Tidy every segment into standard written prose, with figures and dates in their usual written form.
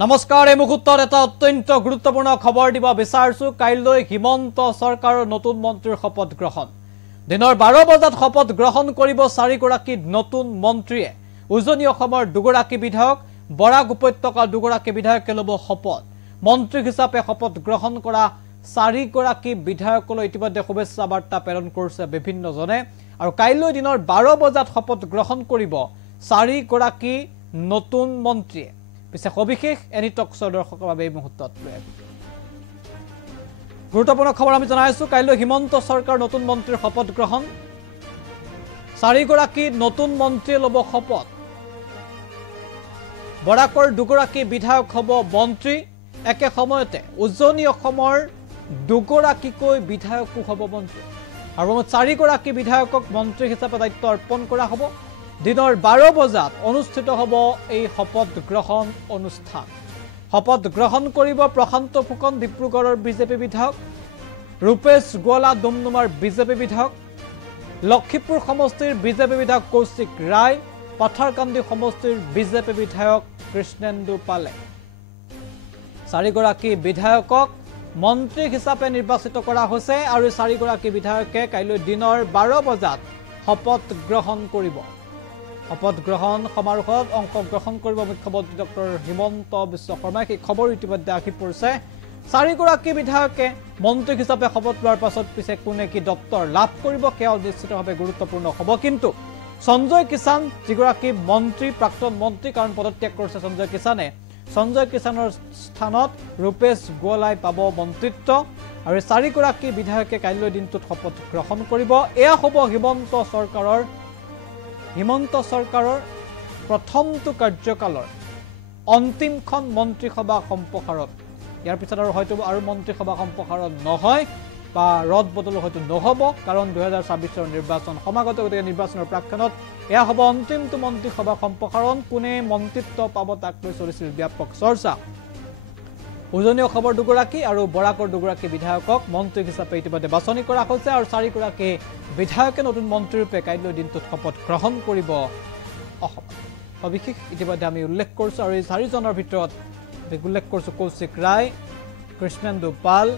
নমস্কাৰ এই মুহূৰ্তত এটা অত্যন্ত গুৰুত্বপূৰ্ণ খবৰ দিব বিচাৰিছো কাইলৈ হিমন্ত চৰকাৰৰ নতুন মন্ত্ৰীৰ শপত গ্ৰহণ দিনৰ 12 বজাত শপত গ্ৰহণ কৰিব চাৰিগৰাকী নতুন মন্ত্ৰীয়ে উজনি অসমৰ দুগৰাকী বিধায়ক বৰাক উপত্যকাৰ দুগৰাকী বিধায়কে ল'ব শপত মন্ত্ৰী হিচাপে শপত গ্ৰহণ কৰা চাৰিগৰাকী বিধায়কলৈ ইতিমধ্যে শুভেচ্ছা বাৰ্তা প্ৰেৰণ কৰিছে বিভিন্নজনে আৰু কাইলৈ দিনৰ 12 বজাত শপত গ্ৰহণ কৰিব চাৰিগৰাকী নতুন মন্ত্ৰীয়ে পিছে সবিশেষ এনি টকছৰ দৰ্শকৰ বাবে এই মুহূৰ্তত গুৰুত্বপূৰ্ণ খবৰ আমি জনাইছো কাইলৈ হিমন্ত চৰকাৰ নতুন মন্ত্ৰীৰ শপত গ্ৰহণ চাৰিগৰাকী নতুন মন্ত্ৰীয়ে ল'ব শপত বৰাকৰ দুগৰাকী বিধায়ক হ'ব মন্ত্ৰী একে সময়তে উজনি অসমৰ দুগৰাকীকৈ বিধায়কো হ'ব মন্ত্ৰী আৰু চাৰিগৰাকী বিধায়কক মন্ত্ৰী হিচাপে দায়িত্ব অৰ্পণ কৰা হ'ব দিনৰ 12 বজাত অনুষ্ঠিত হ'ব এই শপত গ্ৰহণ অনুষ্ঠান শপত গ্ৰহণ কৰিব প্ৰশান্ত ফুকন ডিব্ৰুগড়ৰ বিজেপি বিধায়ক ৰূপেশ গোৱালা ডুমডুমাৰ বিজেপি বিধায়ক লক্ষীপুৰ সমষ্টিৰ বিজেপি বিধায়ক কৌশিক ৰায় পাথাৰকান্দি সমষ্টিৰ বিজেপি বিধায়ক কৃষ্ণেন্দু পালে চাৰিগৰাকী বিধায়কক মন্ত্ৰী হিচাপে নিৰ্বাচিত কৰা হৈছে আৰু চাৰিগৰাকী বিধায়কে কাইলৈ দিনৰ 12 বজাত শপত গ্ৰহণ কৰিব শপত গ্ৰহণ সমাৰোহত অংশগ্ৰহণ কৰিব মুখ্যমন্ত্ৰী ডক্টৰ হিমন্ত বিশ্ব শৰ্মাই এই খবৰ ইতিমধ্যে আহি পৰিছে চাৰিগৰাকী বিধায়কে মন্ত্ৰী হিচাপে শপত লোৱাৰ পাছত পিছে কোনে কি দপ্তৰ লাভ কৰিব সেয়াও নিশ্চিতভাৱে গুৰুত্বপূৰ্ণ হ'ব কিন্তু সঞ্জয় কিষাণ যিগৰাকী মন্ত্ৰী প্ৰাক্তন মন্ত্ৰী কাৰণ পদত্যাগ কৰিছে সঞ্জয় কিষাণৰ স্থানত ৰূপেশ গোৱালাই পাব মন্ত্ৰিত্ব আৰু চাৰিগৰাকী বিধায়কে কাইলৈ দিনটোত শপত গ্ৰহণ কৰিব এয়া হ'ব হিমন্ত চৰকাৰৰ প্ৰথমটো কাৰ্যকালৰ অন্তিমখন মন্ত্ৰীসভা সম্প্ৰসাৰণ ইয়াৰ পিছত আৰু হয়তো আৰু মন্ত্ৰীসভা সম্প্ৰসাৰণ নহয় বা ৰদ বদল হয়তো নহব কাৰণ 2026 নিৰ্বাচন সমাগত গতিকে নিৰ্বাচনৰ প্ৰাক্ষণত এয়া হ'ব অন্তিমটো মন্ত্ৰীসভা সম্প্ৰসাৰণ কোনে মন্ত্ৰিত্ব পাব তাক লৈ চলিছিল ব্যাপক চৰ্চা উজনি অসমৰ দুগৰাকী আৰু বৰাকৰ দুগৰাকী বিধায়কক মন্ত্ৰী হিচাপে ইতিমধ্যে বাছনি কৰা হৈছে আৰু চাৰিগৰাকী বিধায়কে নতুন মন্ত্ৰীৰূপে কাইলৈ দিনটোত শপত গ্ৰহণ কৰিব অসম সবিশেষ ইতিমধ্যে আমি উল্লেখ কৰিছো আৰু এই চাৰিজনৰ ভিতৰত উল্লেখ কৰিছো কৌশিক ৰায় কৃষ্ণেন্দু পাল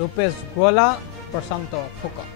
ৰূপেশ গোৱালা প্ৰশান্ত ফুকন